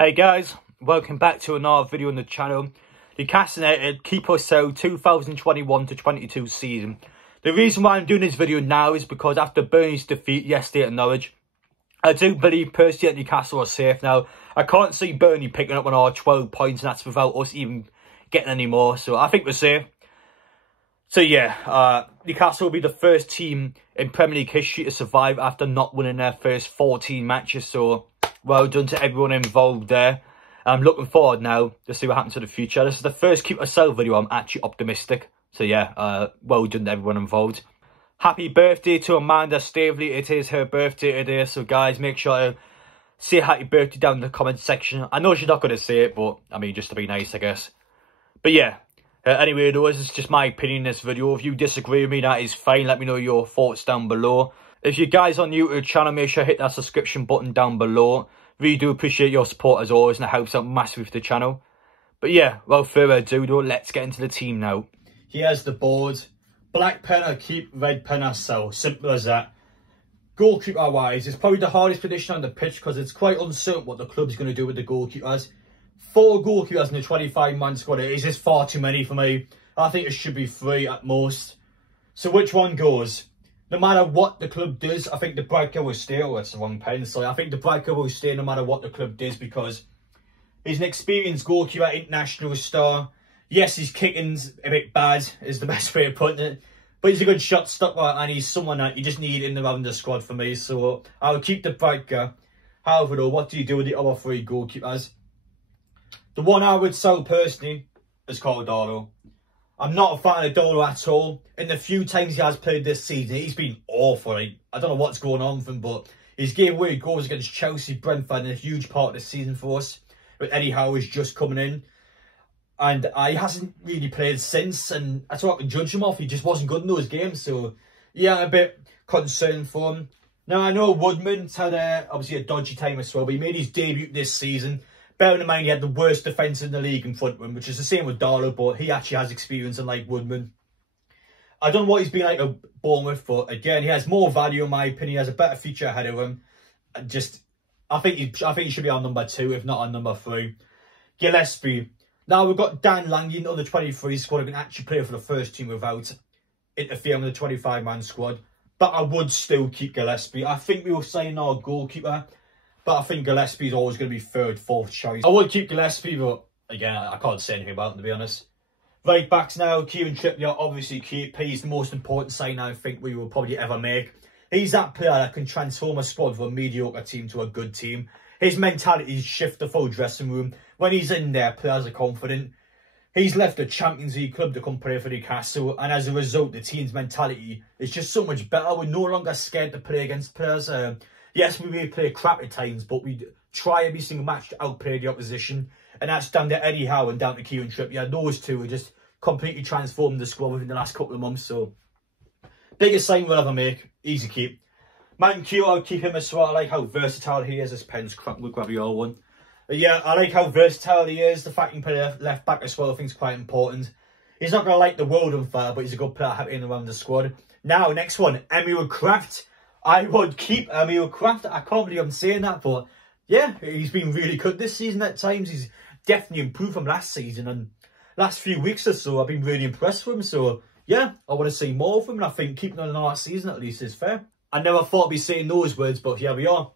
Hey guys, welcome back to another video on the channel. Newcastle United keep us out 2021-22 season. The reason why I'm doing this video now is because after Burnley's defeat yesterday at Norwich, I do believe personally that Newcastle are safe now. I can't see Burnley picking up on our 12 points, and that's without us even getting any more. So I think we're safe. So yeah, Newcastle will be the first team in Premier League history to survive after not winning their first 14 matches. So well done to everyone involved there. I'm looking forward now to see what happens in the future. This is the first Keep Yourself video. I'm actually optimistic. So yeah, well done to everyone involved. Happy birthday to Amanda Staveley. It is her birthday today. So guys, make sure to say happy birthday down in the comment section. I know she's not going to say it, but I mean, just to be nice, I guess. But yeah, anyway, though, this is just my opinion in this video. If you disagree with me, that is fine. Let me know your thoughts down below. If you guys are new to the channel, make sure to hit that subscription button down below. Really do appreciate your support as always, and it helps out massively for the channel. But yeah, without further ado though, let's get into the team now. Here's the board. Black pen I keep, red pen I sell. Simple as that. Goalkeeper wise, it's probably the hardest position on the pitch because it's quite uncertain what the club's going to do with the goalkeepers. 4 goalkeepers in the 25-man squad is just far too many for me. I think it should be 3 at most. So which one goes? No matter what the club does, I think the Brighter will stay. Oh, that's the wrong pen. So I think the Brighter will stay no matter what the club does because he's an experienced goalkeeper, international star. Yes, his kicking's a bit bad, is the best way of putting it. But he's a good shot stopper and he's someone that you just need in around the squad for me. So I'll keep the Brighter. However, though, what do you do with the other 3 goalkeepers? The one I would sell personally is called Darlow. I'm not a fan of Darlow at all. In the few times he has played this season, he's been awful. I don't know what's going on for him, but he's gave away goals against Chelsea, Brentford, and a huge part of the season for us. But Eddie Howe is just coming in. And he hasn't really played since, and that's what I can judge him off. He just wasn't good in those games. So, yeah, I'm a bit concerned for him. Now, I know Woodman's had obviously a dodgy time as well, but he made his debut this season. Bearing in mind he had the worst defence in the league in front of him, which is the same with Darlow, but he actually has experience unlike Woodman. I don't know what he's been like at Bournemouth, but again, he has more value in my opinion. He has a better future ahead of him. I think he should be on number 2, if not on number 3. Gillespie. Now we've got Dan Langley on the 23 squad who can actually play for the first team without interfering with the 25-man squad. But I would still keep Gillespie. I think we will sign our goalkeeper. But I think Gillespie's always going to be 3rd, 4th choice. I would keep Gillespie, but again, I can't say anything about him, to be honest. Right backs now, Kieran Trippier, obviously keep. He's the most important sign I think we will probably ever make. He's that player that can transform a squad from a mediocre team to a good team. His mentality shifts the full dressing room. When he's in there, players are confident. He's left a Champions League club to come play for Newcastle, and as a result, the team's mentality is just so much better. We're no longer scared to play against players. Yes, we may play crap at times, but we try every single match to outplay the opposition. And that's down to Eddie Howe and down to Kieran Trippier. Those two have just completely transformed the squad within the last couple of months. So, biggest sign we'll ever make. Easy keep. Martin Q, I'll keep him as well. I like how versatile he is. This pen's crap. We'll grab your one. But yeah, I like how versatile he is. The fact he can play left back as well, I think is quite important. He's not going to light the world on fire, but he's a good player having around the squad. Now, next one, Emil Kraft. I would keep Emil Kraft. I can't believe I'm saying that, but yeah, he's been really good this season at times. He's definitely improved from last season, and last few weeks or so, I've been really impressed with him. So yeah, I want to see more of him, and I think keeping on another season at least is fair. I never thought I'd be saying those words, but here we are.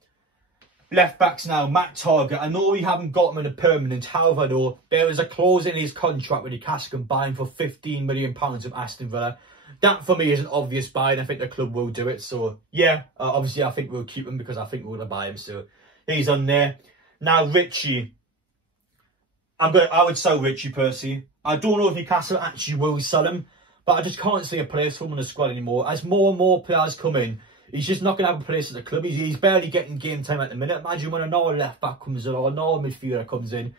Left backs now, Matt Target. I know we haven't got him in a permanent, however though, there is a clause in his contract where Newcastle can buy him for £15 million of Aston Villa. That, for me, is an obvious buy, and I think the club will do it. So, yeah, obviously, I think we'll keep him because I think we're going to buy him. So, he's on there. Now, Richie. I would sell Richie, personally. I don't know if Newcastle actually will sell him, but I just can't see a place for him in the squad anymore. As more and more players come in, he's just not going to have a place at the club. He's barely getting game time at the minute. Imagine when another left-back comes in or another midfielder comes in.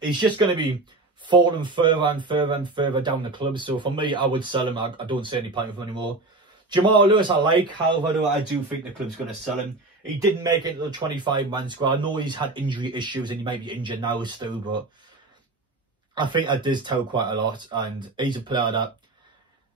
He's just going to be falling further and further and further down the club. So for me, I would sell him. I don't see any point of him anymore. Jamal Lewis, I like. However, though, I do think the club's going to sell him. He didn't make it to the 25-man squad. I know he's had injury issues and he might be injured now still, but I think that does tell quite a lot. And he's a player that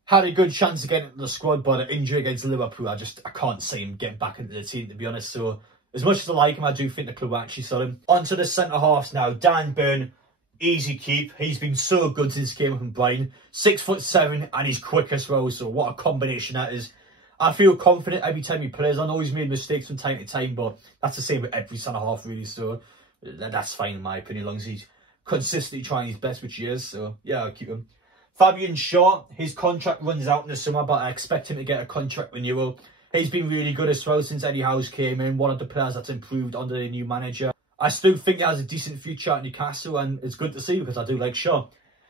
had a good chance of getting into the squad, but an injury against Liverpool, I can't see him getting back into the team, to be honest. So As much as I like him, I do think the club will actually sell him. On to the centre-halves now. Dan Burn, easy keep. He's been so good since he came up from Brighton. 6'7", and he's quick as well, so what a combination that is. I feel confident every time he plays. I know he's made mistakes from time to time, but that's the same with every centre-half, really, so that's fine in my opinion, as long as he's consistently trying his best, which he is, so yeah, I'll keep him. Fabian Shaw, his contract runs out in the summer, but I expect him to get a contract renewal. He's been really good as well since Eddie Howe's came in, one of the players that's improved under the new manager. I still think he has a decent future at Newcastle, and it's good to see because I do like Shaw.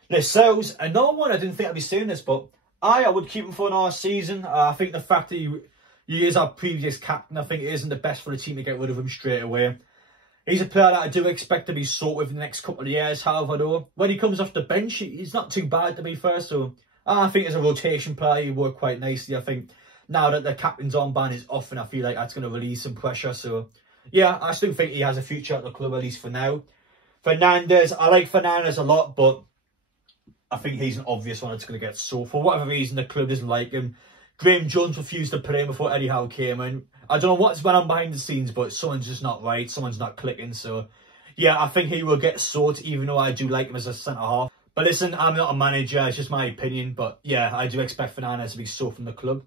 Lascelles, another one, I didn't think I'd be saying this, but I would keep him for another season. I think the fact that he is our previous captain, I think it isn't the best for the team to get rid of him straight away. He's a player that I do expect to be sorted with in the next couple of years. However, though, when he comes off the bench, he's not too bad to be fair. So I think as a rotation player, he worked quite nicely. I think now that the captain's armband is off, and I feel like that's going to release some pressure. So yeah, I still think he has a future at the club, at least for now. Fernandez, I like Fernandez a lot, but I think he's an obvious one that's going to get sold. For whatever reason, the club doesn't like him. Graham Jones refused to play him before Eddie Howe came in. I don't know what's going on behind the scenes, but someone's just not right. Someone's not clicking. So, yeah, I think he will get sold, even though I do like him as a centre-half. But listen, I'm not a manager. It's just my opinion. But, yeah, I do expect Fernandez to be sold from the club.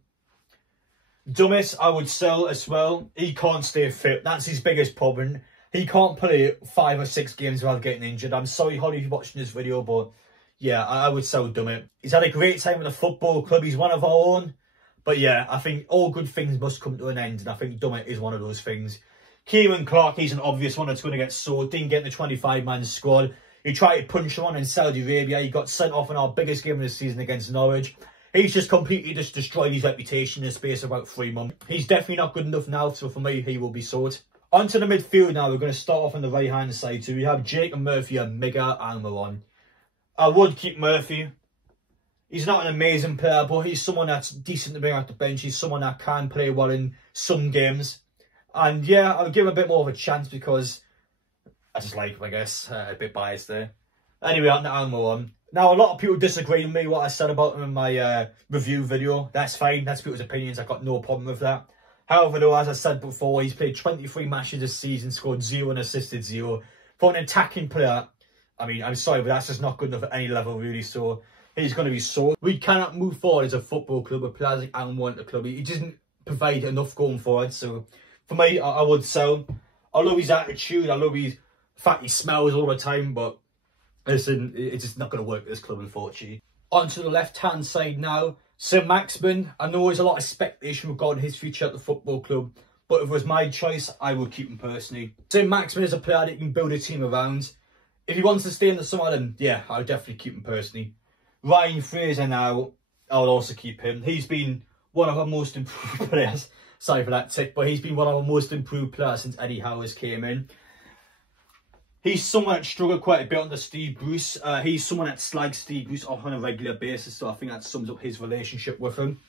Dummis, I would sell as well. He can't stay fit. That's his biggest problem. He can't play 5 or 6 games without getting injured. I'm sorry, Holly, if you're watching this video, but yeah, I would sell Dummett. He's had a great time with the football club. He's one of our own. But yeah, I think all good things must come to an end, and I think Dummett is one of those things. Kieran Clark, he's an obvious one that's going to get sold. Didn't get in the 25-man squad. He tried to punch one in Saudi Arabia. He got sent off in our biggest game of the season against Norwich. He's just completely destroyed his reputation in the space of about 3 months. He's definitely not good enough now, so for me, he will be sold. On to the midfield now. We're going to start off on the right-hand side. So we have Jacob Murphy and Miguel Almiron. I would keep Murphy. He's not an amazing player, but he's someone that's decent to bring out the bench. He's someone that can play well in some games. And yeah, I'll give him a bit more of a chance because I just like him, I guess. A bit biased there. Anyway, on to Almiron. Now, a lot of people disagree with me what I said about him in my review video. That's fine. That's people's opinions. I've got no problem with that. However, though, as I said before, he's played 23 matches this season, scored 0 and assisted 0. For an attacking player, I mean, I'm sorry, but that's just not good enough at any level, really. So he's going to be sold. We cannot move forward as a football club with players like Almiron at the club. He doesn't provide enough going forward. So for me, I would sell. I love his attitude. I love his fact he smells all the time, but listen, it's just not going to work at this club, unfortunately. On to the left-hand side now. Saint-Maximin, I know there's a lot of speculation regarding his future at the football club, but if it was my choice, I would keep him personally. Saint-Maximin is a player that you can build a team around. If he wants to stay in the summer, then yeah, I would definitely keep him personally. Ryan Fraser now, I would also keep him. He's been one of our most improved players. Sorry for that tick, but he's been one of our most improved players since Eddie Howe came in. He's someone that struggled quite a bit under Steve Bruce. He's someone that slags Steve Bruce off on a regular basis, so I think that sums up his relationship with him.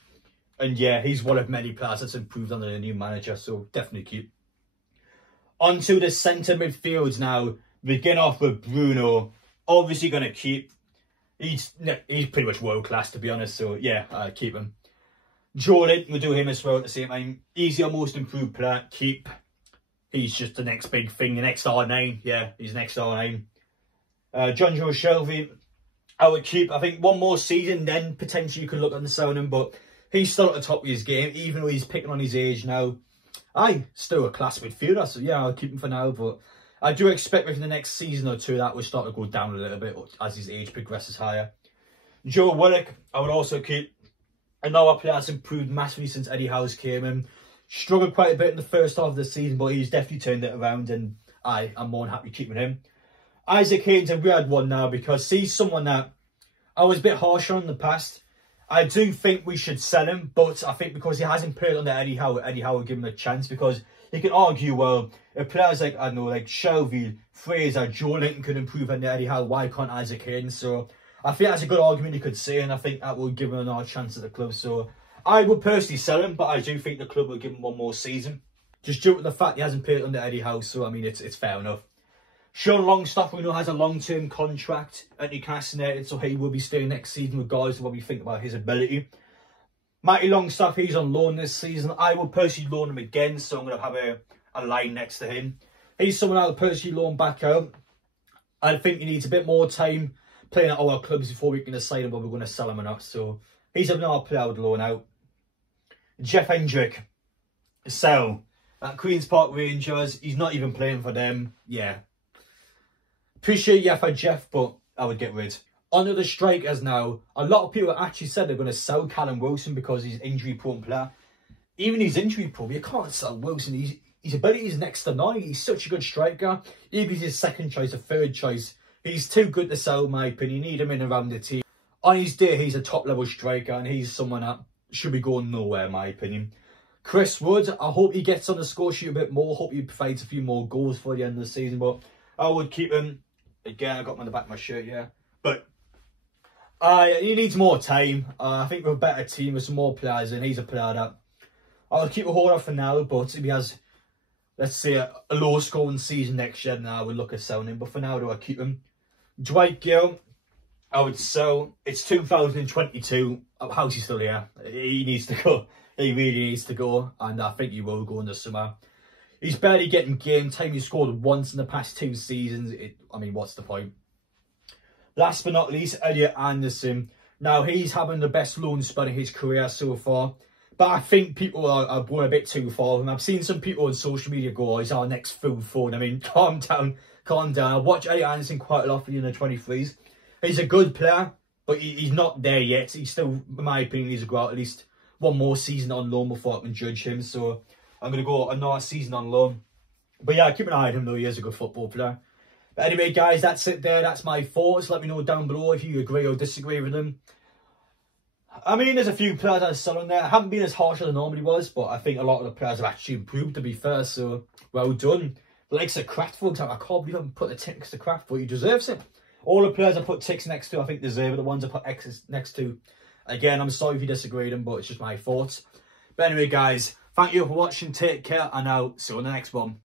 And yeah, he's one of many players that's improved under the new manager, so definitely keep. On to the centre midfields now. Begin off with Bruno. Obviously going to keep. He's pretty much world class, to be honest, so yeah, keep him. Jordan, we'll do him as well at the same time. He's your most improved player, keep. He's just the next big thing, the next R9. Yeah, he's next R9. John Joe Shelby, I would keep. I think one more season, then potentially you could look at the selling him, but he's still at the top of his game, even though he's picking on his age now. Still a class midfielder, so yeah, I'll keep him for now, but I do expect within the next season or two that will start to go down a little bit as his age progresses higher. Joe Willock, I would also keep. Another player that's improved massively since Eddie Howe came in. Struggled quite a bit in the first half of the season, but he's definitely turned it around, and I'm more than happy keeping him. Isaac Haynes, a weird one now, because he's someone that I was a bit harsh on in the past. I do think we should sell him, but I think because he hasn't played under Eddie Howe will give him a chance, because you can argue, well, if players like, I don't know, like Shelby, Fraser, Joe Linton could improve under Eddie Howe, why can't Isaac Haynes? So I think that's a good argument you could say, and I think that will give him another chance at the club. So I would personally sell him, but I do think the club will give him one more season. Just due to the fact he hasn't played under Eddie Howe, so I mean, it's fair enough. Sean Longstaff, we know, has a long-term contract at Newcastle United, so he will be staying next season regardless of what we think about his ability. Matty Longstaff, he's on loan this season. I will personally loan him again, so I'm going to have a line next to him. He's someone I'll personally loan back out. I think he needs a bit more time playing at our clubs before we can decide whether we're going to sell him or not. So he's another player I would loan out. Jeff Hendrick, sell. At Queen's Park Rangers, he's not even playing for them. Yeah. Appreciate you for Jeff, but I would get rid. On to the strikers now. A lot of people actually said they're going to sell Callum Wilson because he's injury-prone player. Even he's injury-prone, you can't sell Wilson. His ability is next to none. He's such a good striker. Even if he's his second choice or third choice, he's too good to sell, in my opinion. You need him in around the team. On his day, he's a top-level striker, and he's someone that should be going nowhere, in my opinion. Chris Wood, I hope he gets on the score sheet a bit more. Hope he provides a few more goals for the end of the season. But I would keep him. Again, I got him on the back of my shirt, yeah. But he needs more time. I think we're a better team with some more players, and he's a player that I'll keep a hold of for now. But if he has, let's say, a low-scoring season next year, then I would look at selling him. But for now, do I keep him? Dwight Gill, I would sell. It's 2022. How's he still here? He needs to go. He really needs to go, and I think he will go in the summer. He's barely getting game time. He scored once in the past 2 seasons. I mean, what's the point? Last but not least, Elliot Anderson. Now, he's having the best loan spell in his career so far, but I think people are going a bit too far. And I've seen some people on social media go, oh, he's our next full forward. I mean, calm down, calm down. I watch Elliot Anderson quite a lot for the under 23s. He's a good player, but he's not there yet. He's still, in my opinion, he's got at least one more season on loan before I can judge him. So I'm going to go another season on loan. But yeah, keep an eye on him though. He is a good football player. But anyway, guys, that's it there. That's my thoughts. Let me know down below if you agree or disagree with them. I mean, there's a few players that are selling there. I haven't been as harsh as I normally was, but I think a lot of the players have actually improved, to be fair. So, well done. Like Kraft, for example, I can't believe I haven't put the ticks to Kraft, but he deserves it. All the players I put ticks next to, I think deserve it. The ones I put X's next to, again, I'm sorry if you disagree with them, but it's just my thoughts. But anyway, guys, thank you for watching. Take care, and I'll see you on the next one.